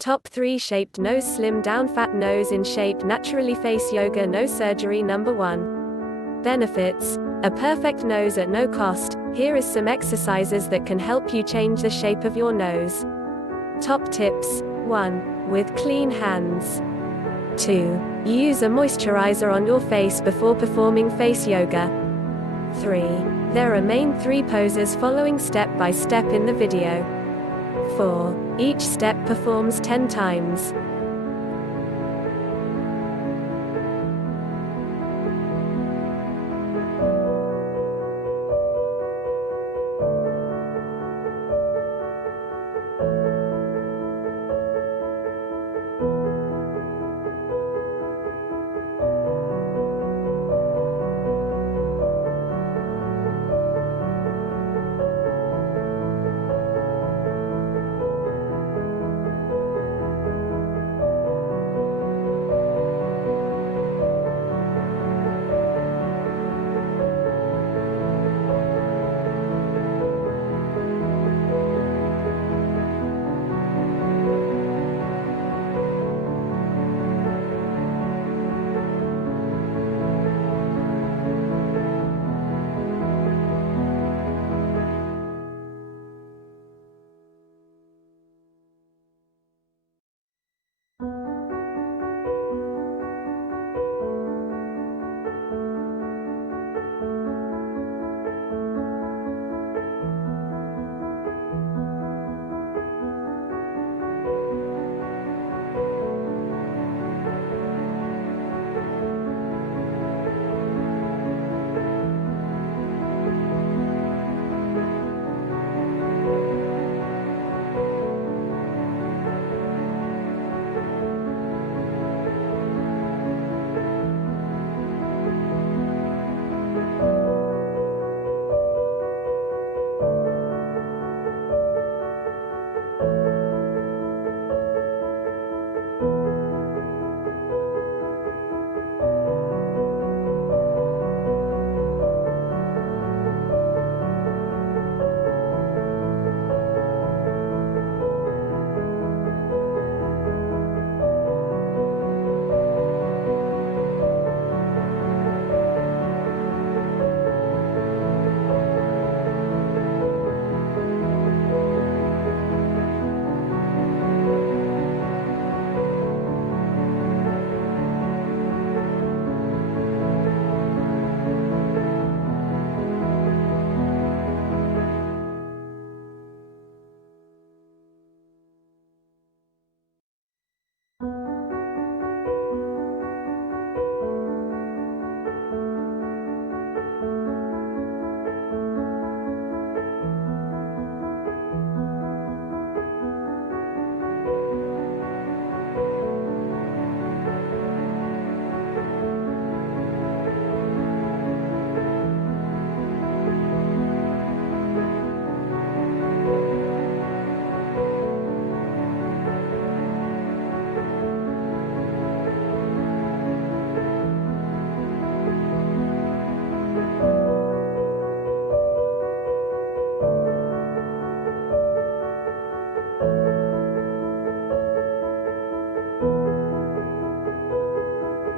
Top 3 Shaped Nose Slim Down Fat Nose in Shape Naturally Face Yoga No Surgery. Number 1. Benefits. A perfect nose at no cost. Here is some exercises that can help you change the shape of your nose. Top tips. 1. With clean hands. 2. Use a moisturizer on your face before performing face yoga. 3. There are main 3 poses following step by step in the video. 4. Each step performs 10 times.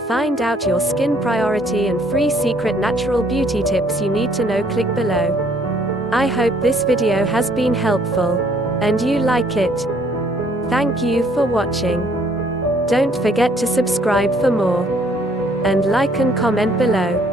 Find out your skin priority and free secret natural beauty tips you need to know. Click below. I hope this video has been helpful and you like it. Thank you for watching. Don't forget to subscribe for more and like and comment below.